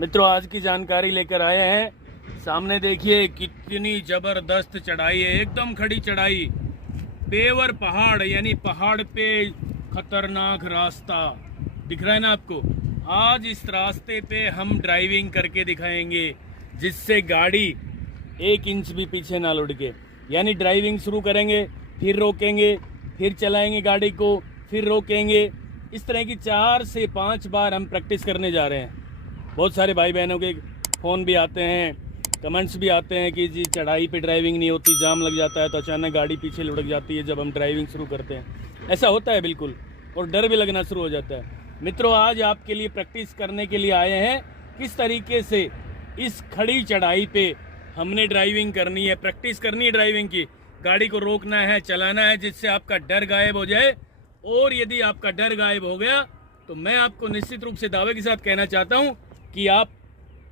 मित्रों, आज की जानकारी लेकर आए हैं। सामने देखिए कितनी जबरदस्त चढ़ाई है, एकदम खड़ी चढ़ाई, पेवर पहाड़, यानी पहाड़ पे खतरनाक रास्ता दिख रहा है ना आपको। आज इस रास्ते पे हम ड्राइविंग करके दिखाएंगे जिससे गाड़ी 1 इंच भी पीछे ना लुढ़के। यानी ड्राइविंग शुरू करेंगे, फिर रोकेंगे, फिर चलाएंगे गाड़ी को, फिर रोकेंगे। इस तरह की 4 से 5 बार हम प्रैक्टिस करने जा रहे हैं। बहुत सारे भाई बहनों के फ़ोन भी आते हैं, कमेंट्स भी आते हैं कि जी चढ़ाई पे ड्राइविंग नहीं होती, जाम लग जाता है तो अचानक गाड़ी पीछे लुढ़क जाती है जब हम ड्राइविंग शुरू करते हैं। ऐसा होता है बिल्कुल, और डर भी लगना शुरू हो जाता है। मित्रों, आज आपके लिए प्रैक्टिस करने के लिए आए हैं किस तरीके से इस खड़ी चढ़ाई पे हमने ड्राइविंग करनी है, प्रैक्टिस करनी है ड्राइविंग की। गाड़ी को रोकना है, चलाना है, जिससे आपका डर गायब हो जाए। और यदि आपका डर गायब हो गया तो मैं आपको निश्चित रूप से दावे के साथ कहना चाहता हूं कि आप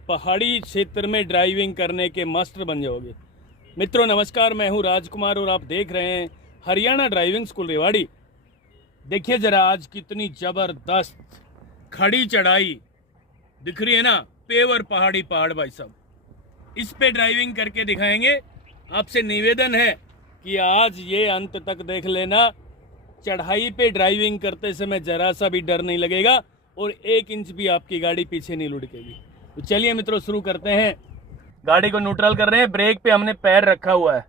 पहाड़ी क्षेत्र में ड्राइविंग करने के मास्टर बन जाओगे। मित्रों नमस्कार, मैं हूं राजकुमार और आप देख रहे हैं हरियाणा ड्राइविंग स्कूल रेवाड़ी। देखिए जरा आज कितनी जबरदस्त खड़ी चढ़ाई दिख रही है ना, पेवर पहाड़ी पहाड़ भाई साहब। इस पे ड्राइविंग करके दिखाएंगे। आपसे निवेदन है कि आज ये अंत तक देख लेना। चढ़ाई पे ड्राइविंग करते समय जरा सा भी डर नहीं लगेगा और 1 इंच भी आपकी गाड़ी पीछे नहीं लुढ़केगी। तो चलिए मित्रों शुरू करते हैं। गाड़ी को न्यूट्रल कर रहे हैं, ब्रेक पे हमने पैर रखा हुआ है,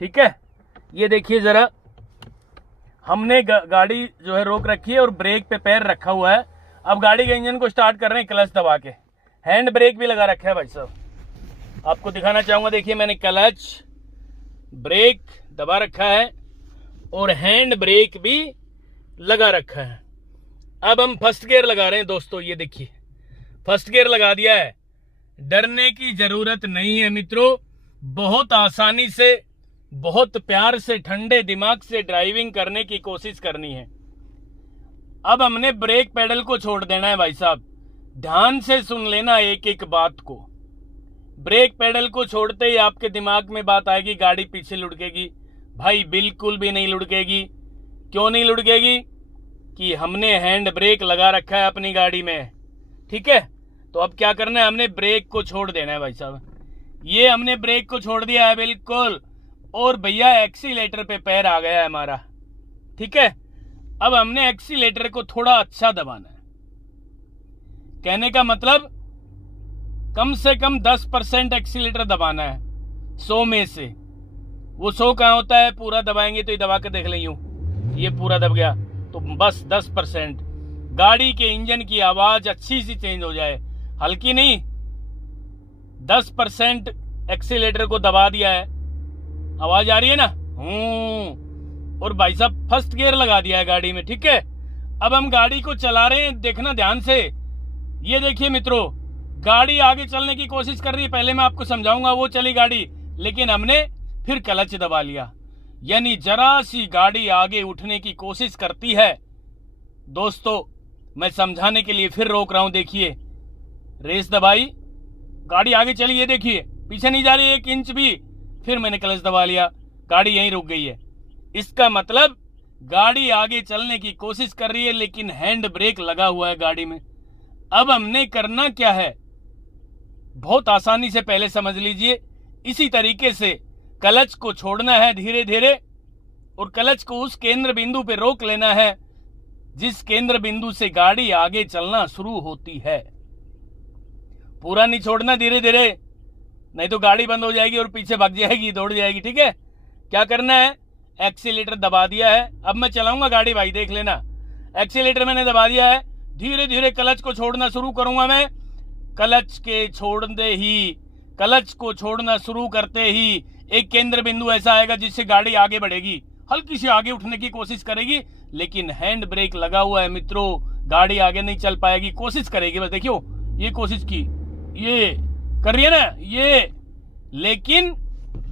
ठीक है। ये देखिए जरा, हमने गाड़ी जो है रोक रखी है और ब्रेक पे पैर रखा हुआ है। अब गाड़ी के इंजन को स्टार्ट कर रहे हैं क्लच दबा के। हैंड ब्रेक भी लगा रखा है भाई साहब, आपको दिखाना चाहूंगा। देखिए मैंने क्लच ब्रेक दबा रखा है और हैंड ब्रेक भी लगा रखा है। अब हम फर्स्ट गियर लगा रहे हैं दोस्तों। ये देखिए फर्स्ट गियर लगा दिया है। डरने की जरूरत नहीं है मित्रों, बहुत आसानी से, बहुत प्यार से, ठंडे दिमाग से ड्राइविंग करने की कोशिश करनी है। अब हमने ब्रेक पेडल को छोड़ देना है भाई साहब। ध्यान से सुन लेना एक एक बात को। ब्रेक पेडल को छोड़ते ही आपके दिमाग में बात आएगी गाड़ी पीछे लुढ़केगी। भाई बिल्कुल भी नहीं लुढ़केगी। क्यों नहीं लुढ़केगी? कि हमने हैंड ब्रेक लगा रखा है अपनी गाड़ी में, ठीक है। तो अब क्या करना है, हमने ब्रेक को छोड़ देना है भाई साहब। ये हमने ब्रेक को छोड़ दिया है बिल्कुल, और भैया एक्सीलेटर पे पैर आ गया है हमारा, ठीक है। अब हमने एक्सीलेटर को थोड़ा अच्छा दबाना है। कहने का मतलब कम से कम 10% एक्सीलेटर दबाना है 100 में से। वो 100 कहाँ होता है, पूरा दबाएंगे तो ये दबा कर देख लें, यूं ये पूरा दब गया तो बस 10%। गाड़ी के इंजन की आवाज अच्छी सी चेंज हो जाए, हल्की नहीं। 10% एक्सीलेटर को दबा दिया है, आवाज आ रही है ना, और भाई साहब फर्स्ट गियर लगा दिया है गाड़ी में, ठीक है। अब हम गाड़ी को चला रहे हैं, देखना ध्यान से। ये देखिए मित्रों, गाड़ी आगे चलने की कोशिश कर रही है। पहले मैं आपको समझाऊंगा, वो चली गाड़ी, लेकिन हमने फिर क्लच दबा लिया। यानी जरा सी गाड़ी आगे उठने की कोशिश करती है। दोस्तों मैं समझाने के लिए फिर रोक रहा हूं। देखिए रेस दबाई, गाड़ी आगे चली, ये देखिए पीछे नहीं जा रही 1 इंच भी। फिर मैंने क्लच दबा लिया, गाड़ी यहीं रुक गई है। इसका मतलब गाड़ी आगे चलने की कोशिश कर रही है लेकिन हैंड ब्रेक लगा हुआ है गाड़ी में। अब हमने करना क्या है, बहुत आसानी से पहले समझ लीजिए। इसी तरीके से क्लच को छोड़ना है धीरे धीरे, और क्लच को उस केंद्र बिंदु पे रोक लेना है जिस केंद्र बिंदु से गाड़ी आगे चलना शुरू होती है। पूरा नहीं छोड़ना, धीरे धीरे, नहीं तो गाड़ी बंद हो जाएगी और पीछे भाग जाएगी, दौड़ जाएगी, ठीक है। क्या करना है, एक्सीलेटर दबा दिया है। अब मैं चलाऊंगा गाड़ी भाई, देख लेना। एक्सीलेटर मैंने दबा दिया है, धीरे धीरे क्लच को छोड़ना शुरू करूंगा मैं। क्लच के छोड़ते ही, क्लच को छोड़ना शुरू करते ही एक केंद्र बिंदु ऐसा आएगा जिससे गाड़ी आगे बढ़ेगी, हल्की सी आगे उठने की कोशिश करेगी, लेकिन हैंड ब्रेक लगा हुआ है मित्रों, गाड़ी आगे नहीं चल पाएगी। कोशिश करेगी बस, देखियो ये कोशिश की, ये कर रही है ना ये, लेकिन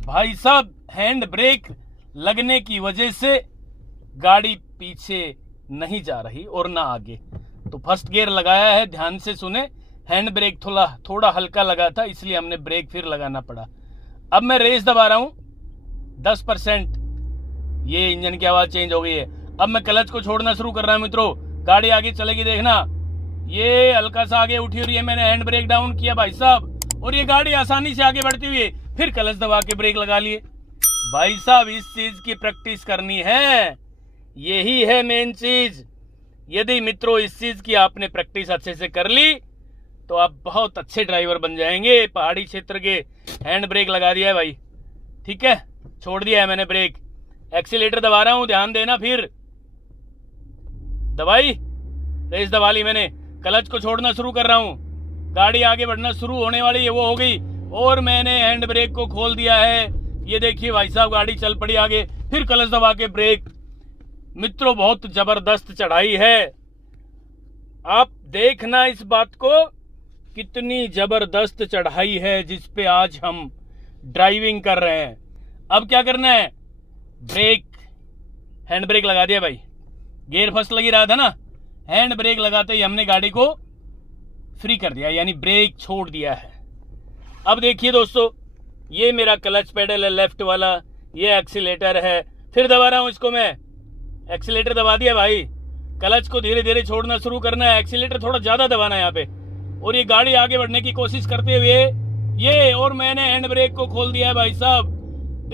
भाई साहब हैंड ब्रेक लगने की वजह से गाड़ी पीछे नहीं जा रही और ना आगे। तो फर्स्ट गियर लगाया है, ध्यान से सुने। हैंड ब्रेक थोड़ा हल्का लगा था, इसलिए हमने ब्रेक फिर लगाना पड़ा। अब मैं रेस दबा रहा हूं 10%, ये इंजन की आवाज चेंज हो गई है। अब मैं क्लच को छोड़ना शुरू कर रहा हूं मित्रों, गाड़ी आगे चलेगी, देखना ये हल्का सा आगे उठी और ये मैंने हैंड ब्रेक डाउन किया भाई साहब, और ये गाड़ी आसानी से आगे बढ़ती हुई फिर क्लच दबा के ब्रेक लगा लिए। भाई साहब इस चीज की प्रैक्टिस करनी है, यही है मेन चीज। यदि मित्रों इस चीज की आपने प्रैक्टिस अच्छे से कर ली तो आप बहुत अच्छे ड्राइवर बन जाएंगे। पहाड़ी क्षेत्र के हैंड ब्रेक लगा दिया है भाई, ठीक है, छोड़ दिया है मैंने ब्रेक, एक्सीलेटर दबा रहा हूं, ध्यान देना। फिर दबाई, रेस दबा ली मैंने, क्लच को छोड़ना शुरू कर रहा हूं, गाड़ी आगे बढ़ना शुरू होने वाली है, वो हो गई, और मैंने हैंड ब्रेक को खोल दिया है। ये देखिए भाई साहब गाड़ी चल पड़ी आगे, फिर क्लच दबा के ब्रेक। मित्रों बहुत जबरदस्त चढ़ाई है, आप देखना इस बात को, कितनी जबरदस्त चढ़ाई है जिस पे आज हम ड्राइविंग कर रहे हैं। अब क्या करना है, ब्रेक, हैंड ब्रेक लगा दिया भाई, गियर फर्स्ट लगी रहा था ना, हैंड ब्रेक लगाते ही हमने गाड़ी को फ्री कर दिया, यानी ब्रेक छोड़ दिया है। अब देखिए दोस्तों, ये मेरा क्लच पेडल है लेफ्ट वाला, ये एक्सीलेटर है, फिर दबा रहा हूं इसको मैं, एक्सीलेटर दबा दिया भाई, क्लच को धीरे धीरे छोड़ना शुरू करना है, एक्सीलेटर थोड़ा ज्यादा दबाना है यहाँ पे, और ये गाड़ी आगे बढ़ने की कोशिश करते हुए ये, और मैंने हैंड ब्रेक को खोल दिया है भाई साहब।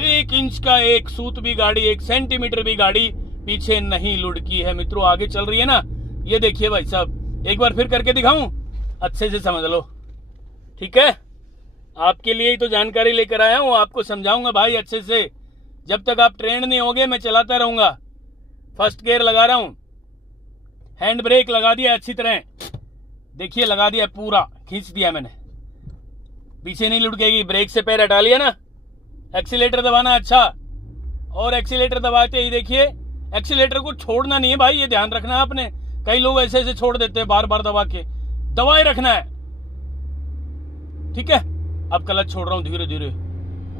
1 इंच का एक सूत भी गाड़ी, 1 सेंटीमीटर भी गाड़ी पीछे नहीं लुढ़की है मित्रों, आगे चल रही है ना। ये देखिए भाई साहब, एक बार फिर करके दिखाऊं, अच्छे से समझ लो, ठीक है। आपके लिए ही तो जानकारी लेकर आया हूं, आपको समझाऊंगा भाई अच्छे से। जब तक आप ट्रेंड नहीं होगे मैं चलाता रहूंगा। फर्स्ट गियर लगा रहा हूं, हैंड ब्रेक लगा दिया अच्छी तरह, देखिए लगा दिया पूरा, खींच दिया मैंने, पीछे नहीं लुढ़केगी, ब्रेक से पैर हटा लिया ना, एक्सीलेटर दबाना अच्छा, और एक्सीलेटर दबाते ही देखिए, एक्सीलेटर को छोड़ना नहीं है भाई, ये ध्यान रखना है आपने। कई लोग ऐसे ऐसे छोड़ देते हैं बार बार दबा के, दबाए रखना है, ठीक है। अब क्लच छोड़ रहा हूं धीरे धीरे,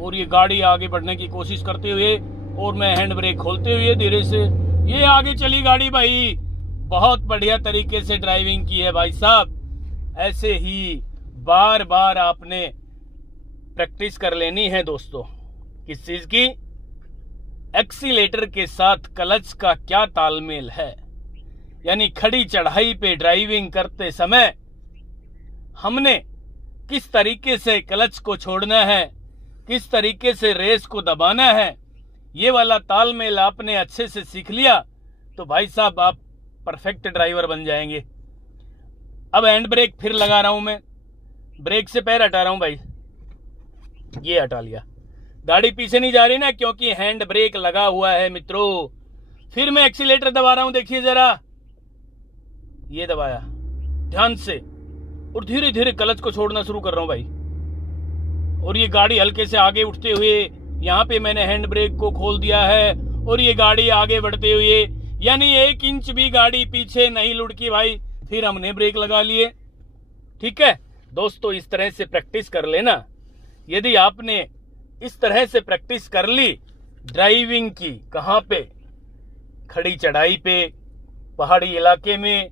और ये गाड़ी आगे बढ़ने की कोशिश करते हुए, और मैं हैंड ब्रेक खोलते हुए धीरे से, ये आगे चली गाड़ी भाई। बहुत बढ़िया तरीके से ड्राइविंग की है भाई साहब। ऐसे ही बार बार आपने प्रैक्टिस कर लेनी है दोस्तों। किस चीज की? एक्सीलेटर के साथ क्लच का क्या तालमेल है, यानी खड़ी चढ़ाई पे ड्राइविंग करते समय हमने किस तरीके से क्लच को छोड़ना है, किस तरीके से रेस को दबाना है, ये वाला तालमेल आपने अच्छे से सीख लिया तो भाई साहब आप परफेक्ट ड्राइवर बन जाएंगे। अब हैंड ब्रेक फिर लगा रहा हूं मैं, ब्रेक से पैर हटा रहा हूं भाई, ये हटा लिया, गाड़ी पीछे नहीं जा रही ना क्योंकि हैंड ब्रेक लगा हुआ है मित्रों। फिर मैं एक्सीलेटर दबा रहा हूं, देखिए जरा, ये दबाया ध्यान से, और धीरे धीरे क्लच को छोड़ना शुरू कर रहा हूं भाई, और ये गाड़ी हल्के से आगे उठते हुए, यहाँ पे मैंने हैंड ब्रेक को खोल दिया है, और ये गाड़ी आगे बढ़ते हुए, यानी 1 इंच भी गाड़ी पीछे नहीं लुढ़की भाई। फिर हमने ब्रेक लगा लिए, ठीक है दोस्तों। इस तरह से प्रैक्टिस कर लेना। यदि आपने इस तरह से प्रैक्टिस कर ली ड्राइविंग की, कहाँ पे, खड़ी चढ़ाई पे, पहाड़ी इलाके में,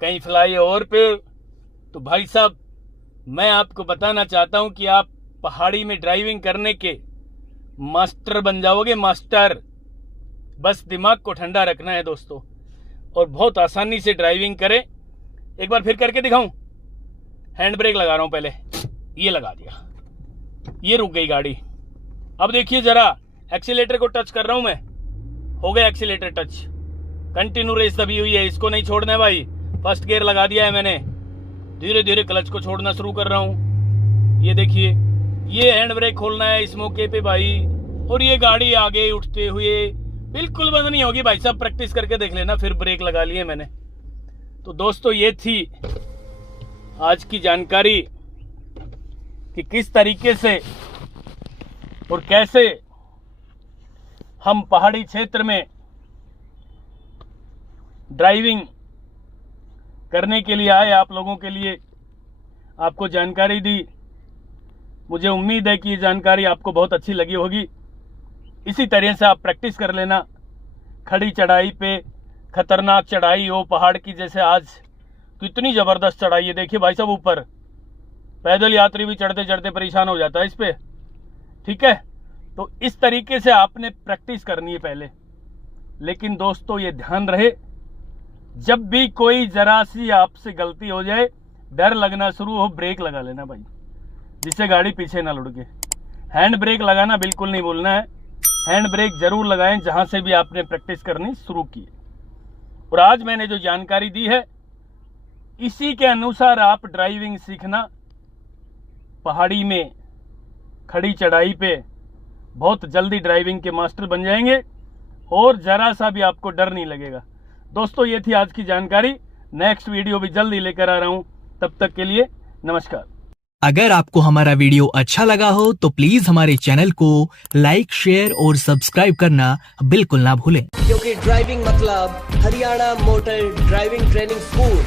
कहीं फ्लाईओवर पे, तो भाई साहब मैं आपको बताना चाहता हूं कि आप पहाड़ी में ड्राइविंग करने के मास्टर बन जाओगे, मास्टर। बस दिमाग को ठंडा रखना है दोस्तों, और बहुत आसानी से ड्राइविंग करें। एक बार फिर करके दिखाऊं, हैंड ब्रेक लगा रहा हूं, पहले ये लगा दिया, ये रुक गई गाड़ी। अब देखिए जरा, एक्सीलेटर को टच कर रहा हूं मैं, हो गया एक्सीलेटर टच, कंटिन्यू रेस दबी हुई है, इसको नहीं छोड़ना है भाई। फर्स्ट गियर लगा दिया है मैंने, धीरे धीरे क्लच को छोड़ना शुरू कर रहा हूं। ये देखिए, ये हैंड ब्रेक खोलना है इस मौके पे भाई, और ये गाड़ी आगे उठते हुए बिल्कुल बंद नहीं होगी भाई साहब, प्रैक्टिस करके देख लेना। फिर ब्रेक लगा लिए मैंने। तो दोस्तों ये थी आज की जानकारी कि किस तरीके से और कैसे हम पहाड़ी क्षेत्र में ड्राइविंग करने के लिए आए, आप लोगों के लिए आपको जानकारी दी। मुझे उम्मीद है कि ये जानकारी आपको बहुत अच्छी लगी होगी। इसी तरह से आप प्रैक्टिस कर लेना। खड़ी चढ़ाई पे, खतरनाक चढ़ाई हो पहाड़ की, जैसे आज कितनी ज़बरदस्त चढ़ाई है, देखिए भाई साहब ऊपर, पैदल यात्री भी चढ़ते चढ़ते परेशान हो जाता है इस पे, ठीक है। तो इस तरीके से आपने प्रैक्टिस करनी है पहले। लेकिन दोस्तों ये ध्यान रहे, जब भी कोई जरा सी आपसे गलती हो जाए, डर लगना शुरू हो, ब्रेक लगा लेना भाई, जिससे गाड़ी पीछे ना लुढ़के। हैंड ब्रेक लगाना बिल्कुल नहीं भूलना है। हैंड ब्रेक जरूर लगाएं जहां से भी आपने प्रैक्टिस करनी शुरू की। और आज मैंने जो जानकारी दी है, इसी के अनुसार आप ड्राइविंग सीखना। पहाड़ी में, खड़ी चढ़ाई पे बहुत जल्दी ड्राइविंग के मास्टर बन जाएंगे और जरा सा भी आपको डर नहीं लगेगा। दोस्तों, ये थी आज की जानकारी। नेक्स्ट वीडियो भी जल्दी लेकर आ रहा हूं, तब तक के लिए नमस्कार। अगर आपको हमारा वीडियो अच्छा लगा हो तो प्लीज हमारे चैनल को लाइक, शेयर और सब्सक्राइब करना बिल्कुल ना भूलें, क्योंकि ड्राइविंग मतलब Haryana motor driving training school.